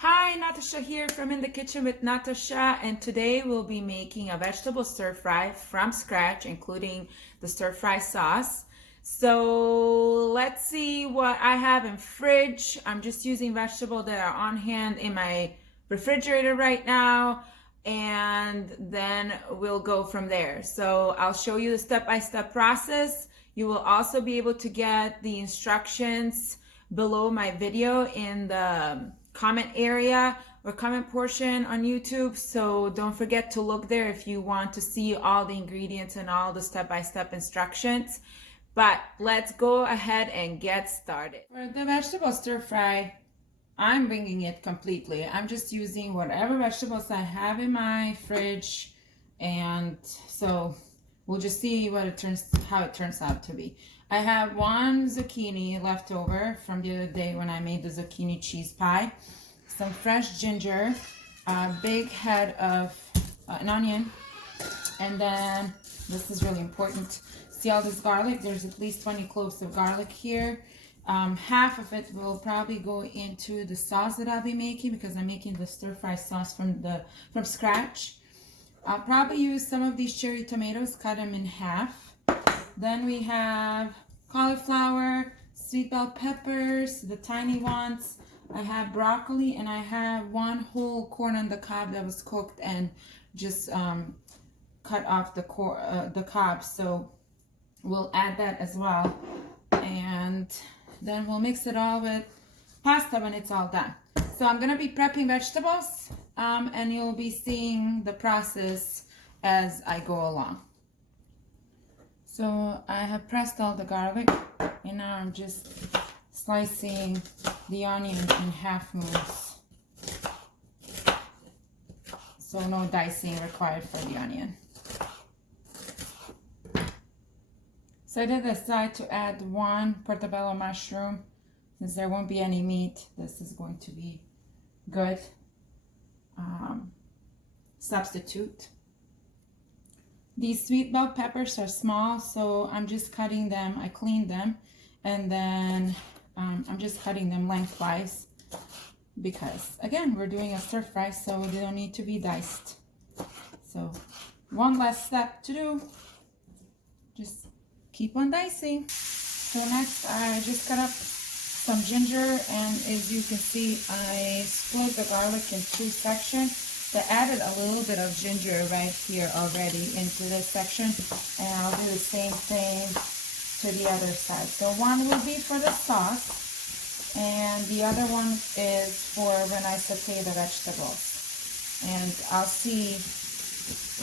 Hi, Nataša here from In the Kitchen with Nataša, and today we'll be making a vegetable stir fry from scratch, including the stir fry sauce. So let's see what I have in fridge. I'm just using vegetables that are on hand in my refrigerator right now, and then we'll go from there. So I'll show you the step-by-step process. You will also be able to get the instructions below my video in the comment area or comment portion on YouTube. So don't forget to look there if you want to see all the ingredients and all the step-by-step instructions. But let's go ahead and get started. For the vegetable stir fry, I'm winging it completely. I'm just using whatever vegetables I have in my fridge, and so we'll just see how it turns out to be. I have one zucchini left over from the other day when I made the zucchini cheese pie, some fresh ginger, a big head of an onion, and then this is really important. See all this garlic? There's at least 20 cloves of garlic here. Half of it will probably go into the sauce that I'll be making because I'm making the stir fry sauce from scratch. I'll probably use some of these cherry tomatoes, cut them in half. Then we have cauliflower, sweet bell peppers, the tiny ones. I have broccoli, and I have one whole corn on the cob that was cooked and just cut off the cob. So we'll add that as well. And then we'll mix it all with pasta when it's all done. So I'm going to be prepping vegetables, and you'll be seeing the process as I go along. So I have pressed all the garlic, and now I'm just slicing the onion in half moves. So no dicing required for the onion. So I did decide to add one portabello mushroom. Since there won't be any meat, this is going to be good substitute. These sweet bell peppers are small, so I'm just cutting them. I cleaned them, and then I'm just cutting them lengthwise because, again, we're doing a stir fry, so they don't need to be diced. So one last step to do, just keep on dicing. So next, I just cut up some ginger, and as you can see, I split the garlic in two sections. I added a little bit of ginger right here already into this section, and I'll do the same thing to the other side. So one will be for the sauce, and the other one is for when I saute the vegetables. And I'll see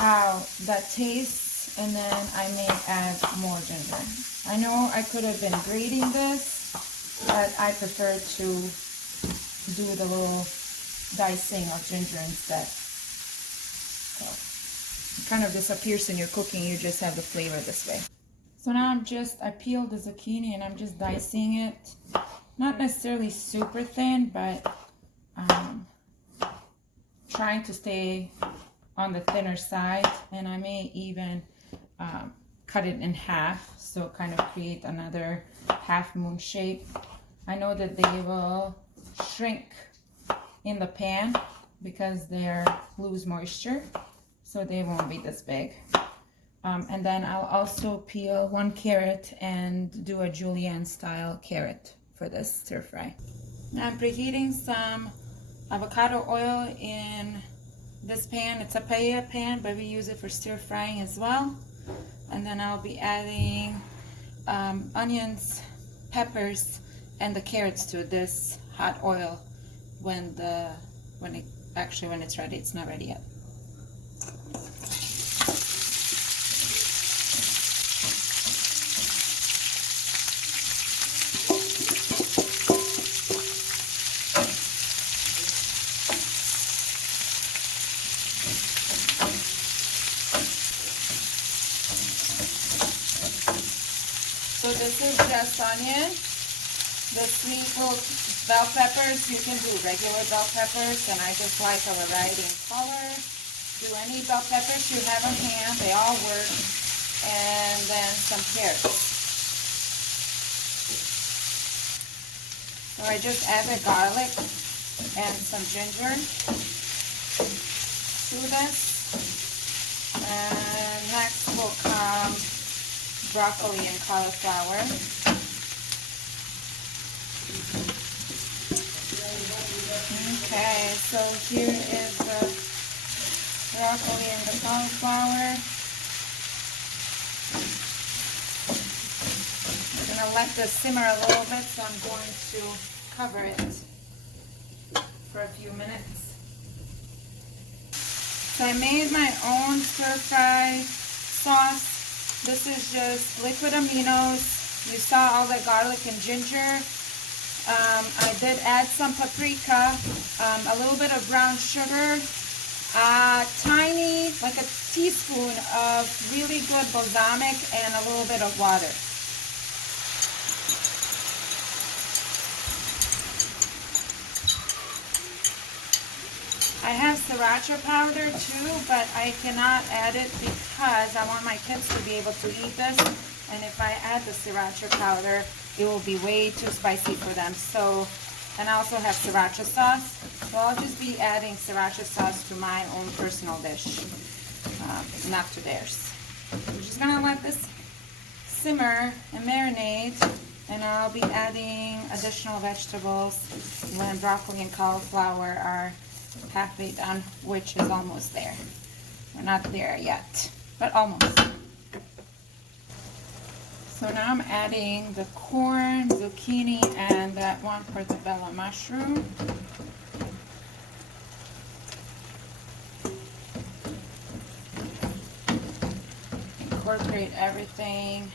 how that tastes, and then I may add more ginger. I know I could have been grating this, but I prefer to do the little dicing of ginger instead. So it kind of disappears in your cooking. You just have the flavor this way. So now I peeled the zucchini, and I'm just dicing it. Not necessarily super thin, but trying to stay on the thinner side. And I may even cut it in half, so kind of create another half moon shape. I know that they will shrink in the pan because they lose moisture, so they won't be this big. And then I'll also peel one carrot and do a julienne style carrot for this stir fry. Now I'm preheating some avocado oil in this pan. It's a paella pan, but we use it for stir frying as well. And then I'll be adding onions, peppers, and the carrots to this hot oil when it's ready. It's not ready yet. So this is just onion. The sweet little bell peppers, you can do regular bell peppers, and I just like a variety in color. Do any bell peppers you have on hand, they all work. And then some carrots. So I just added garlic and some ginger to this. And next will come broccoli and cauliflower. Okay, so here is the broccoli and the cauliflower. I'm gonna let this simmer a little bit, so I'm going to cover it for a few minutes. So I made my own stir-fry sauce. This is just liquid aminos. You saw all the garlic and ginger. I did add some paprika, a little bit of brown sugar, tiny, like a teaspoon of really good balsamic, and a little bit of water. I have sriracha powder too, but I cannot add it because I want my kids to be able to eat this. And if I add the sriracha powder, it will be way too spicy for them. So, and I also have sriracha sauce. So I'll just be adding sriracha sauce to my own personal dish, not to theirs. I'm just gonna let this simmer and marinate, and I'll be adding additional vegetables when broccoli and cauliflower are halfway done, which is almost there. We're not there yet, but almost. So now I'm adding the corn, zucchini, and that one portabello mushroom. Incorporate everything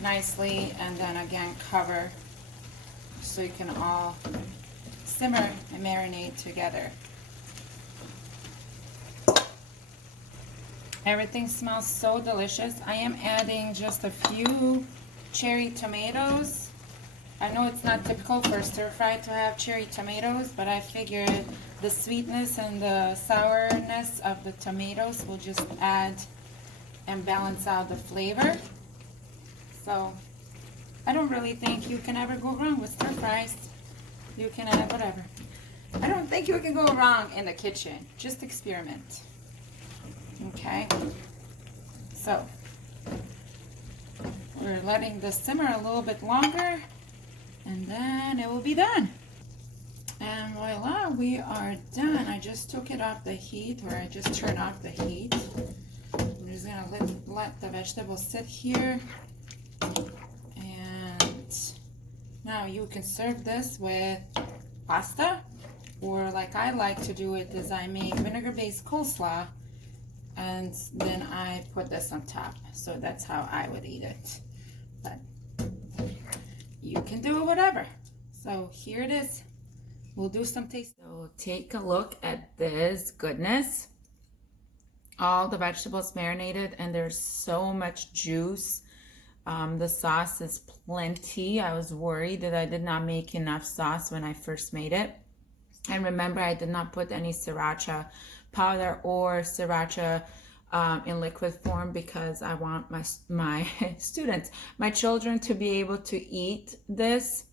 nicely, and then again cover so you can all simmer and marinate together. Everything smells so delicious. I am adding just a few cherry tomatoes. I know it's not typical for stir fry to have cherry tomatoes, but I figured the sweetness and the sourness of the tomatoes will just add and balance out the flavor. So I don't really think you can ever go wrong with stir fries. You can add whatever. I don't think you can go wrong in the kitchen. Just experiment. Okay, so we're letting this simmer a little bit longer, and then it will be done. And voila, we are done. I just took it off the heat, or I just turned off the heat. I'm just gonna let the vegetables sit here. And now you can serve this with pasta, or like I like to do it is I make vinegar-based coleslaw, and then I put this on top. So that's how I would eat it. But you can do whatever. So here it is. We'll do some taste. So take a look at this goodness. All the vegetables marinated, and there's so much juice. The sauce is plenty. I was worried that I did not make enough sauce when I first made it. And remember, I did not put any sriracha powder or sriracha in liquid form because I want my students, my children, to be able to eat this.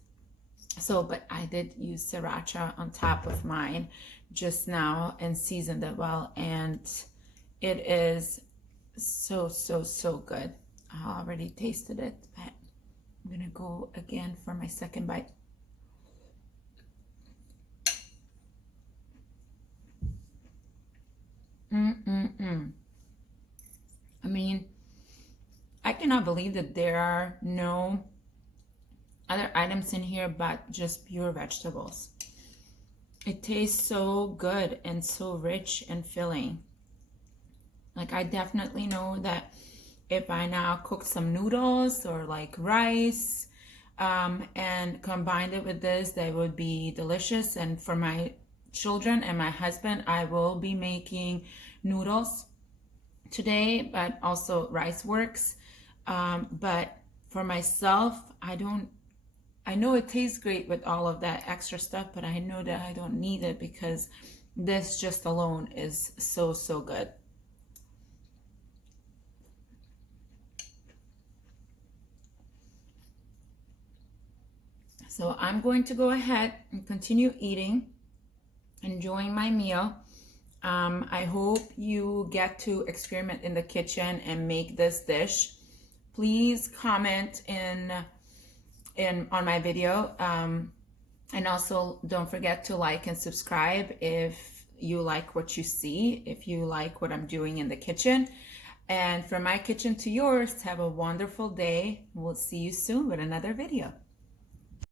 So, but I did use sriracha on top of mine just now and seasoned it well, and it is so good. I already tasted it, but I'm gonna go again for my second bite. I mean, I cannot believe that there are no other items in here but just pure vegetables. It tastes so good and so rich and filling. Like, I definitely know that if I now cook some noodles or like rice and combined it with this, they would be delicious. And for my children and my husband, I will be making noodles today, but also rice works. But for myself, I know it tastes great with all of that extra stuff, but I know that I don't need it because this just alone is so good. So I'm going to go ahead and continue eating, enjoying my meal. I hope you get to experiment in the kitchen and make this dish. Please comment on my video, and also don't forget to like and subscribe if you like what you see, if you like what I'm doing in the kitchen. And from my kitchen to yours, have a wonderful day. We'll see you soon with another video.